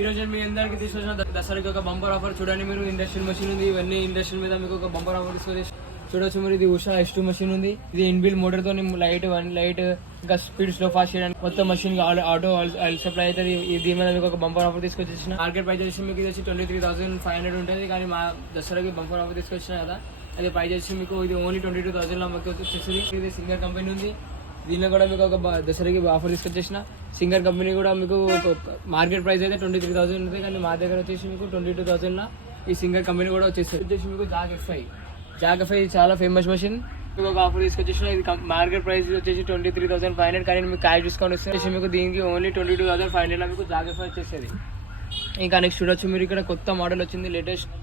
ఈ రోజు మీ అందరికి తీసుకొచ్చిన దసరాకి ఒక బంపర్ ఆఫర్ చూడండి. మీరు ఇండస్ట్రియల్ మెషిన్ ఉంది, ఇవన్నీ ఇండస్ట్రియల్ మీద మీకు ఒక బంపర్ ఆఫర్ తీసుకొచ్చి చూడొచ్చు. మీరు ఇది ఉషా S2 మెషిన్ ఉంది. ఇది ఇన్బిల్డ్ మోటార్ తో లైట్ ఇంకా స్పీడ్ స్లో ఫాస్ట్ చేయడానికి మొత్తం మషిన్ ఆటో ఆయిల్ సప్లై అవుతుంది. దీని మీద మీకు ఒక బంపర్ ఆఫర్ తీసుకొచ్చేసిన మార్కెట్ ప్రైస్ వచ్చి మీకు ఇది వచ్చి 23,500 ఉంటుంది. కానీ మా దసరాకి బంపర్ ఆఫర్ తీసుకొచ్చిన కదా, అది ప్రైస్ వచ్చి మీకు ఇది ఓన్లీ 22,000 లో మీకు వచ్చేసింది. ఇది సింగర్ కంపెనీ ఉంది. దీనిలో కూడా మీకు ఒక దసరాకి ఆఫర్ తీసుకొచ్చేసిన సింగర్ కంపెనీ కూడా మీకు మార్కెట్ ప్రైస్ అయితే 23,000 ఉంటుంది. కానీ మా దగ్గర వచ్చేసి మీకు 22,000 లో ఈ సింగర్ కంపెనీ కూడా వచ్చేస్తుంది. వచ్చేసి మీకు జాగ్ F5 చాలా ఫేమస్ మెషిన్. మీకు ఒక ఆఫర్ తీసుకొచ్చేసిన ఇది మార్కెట్ ప్రైస్ వచ్చేసి 23,500. కానీ మీకు క్యాష్ డిస్కౌంట్ వస్తే మీకు దీనికి ఓన్లీ 22,500 లో మీకు జాగ్ F5 వచ్చేస్తుంది. ఇంకా నెక్స్ట్ చూడొచ్చు. మీరు ఇక్కడ కొత్త మోడల్ వచ్చింది, లేటెస్ట్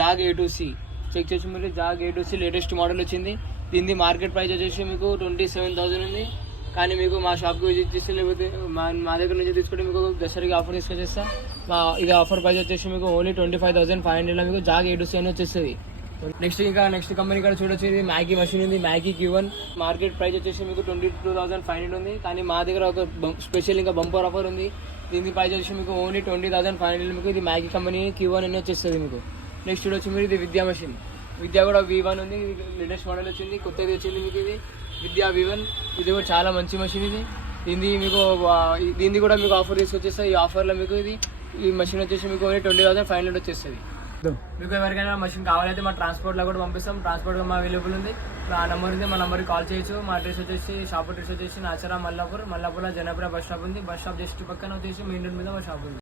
జాగ్ A2C. చెక్ చేసి మీరు జాగ్ A2C లేటెస్ట్ మోడల్ వచ్చింది. దీని మార్కెట్ ప్రైస్ వచ్చేసి మీకు 27,000 ఉంది. కానీ మీకు మా షాప్కి విజిట్ చేస్తే లేకపోతే మా దగ్గర నుంచి తీసుకుంటే మీకు దసరాకి ఆఫర్ తీసుకొచ్చేస్తా. ఇది ఆఫర్ ప్రైస్ వచ్చేసి మీకు ఓన్లీ 25,500 లో మీకు జాగ్ A2C అని వచ్చేస్తుంది. నెక్స్ట్ కంపెనీ ఇక్కడ చూడొచ్చు. ఇది మ్యాగీ మషిన్ ఉంది, మ్యాగీ Q1. మార్కెట్ ప్రైస్ వచ్చేసి మీకు 22,500 ఉంది. కానీ మా దగ్గర ఒక స్పెషల్ ఇంకా బంపర్ ఆఫర్ ఉంది. దీని ప్రైస్ వచ్చేసి మీకు ఓన్లీ 20,500 మీకు ఇది మ్యాగీ కంపెనీ Q1 అని వచ్చేస్తుంది మీకు. నెక్స్ట్ చూడొచ్చు మీరు ఇది విద్యా మషిన్. విద్యా కూడా V1 ఉంది. ఇది లేటెస్ట్ మోడల్ వచ్చింది, కొత్తది వచ్చింది మీకు ఇది విద్యా V1. ఇది కూడా చాలా మంచి మషిన్. ఇది దీన్ని కూడా మీకు ఆఫర్ తీసుకొచ్చేస్తుంది. ఈ ఆఫర్లో మీకు ఈ మషిన్ వచ్చేసి మీకు ఓన్లీ 20,500 వచ్చేస్తుంది. మీకు ఎవరికైనా మషిన్ కావాలైతే మా ట్రాన్స్పోర్ట్లో కూడా పంపిస్తాం. ట్రాన్స్పోర్ట్ మా అవైలబుల్ ఉంది. ఆ నెంబర్ ఉంది, మా నెంబర్కి కాల్ చేయొచ్చు. మా అడ్రస్ వచ్చేసి షాప్ అడ్రస్ వచ్చేసి నాచరా మల్లాపూర్లో జనపుర బస్ స్టాప్ ఉంది. బస్ స్టాప్ జస్ట్ పక్కన వచ్చేసి మెయిన్ రోడ్ మీద మా షాప్ ఉంది.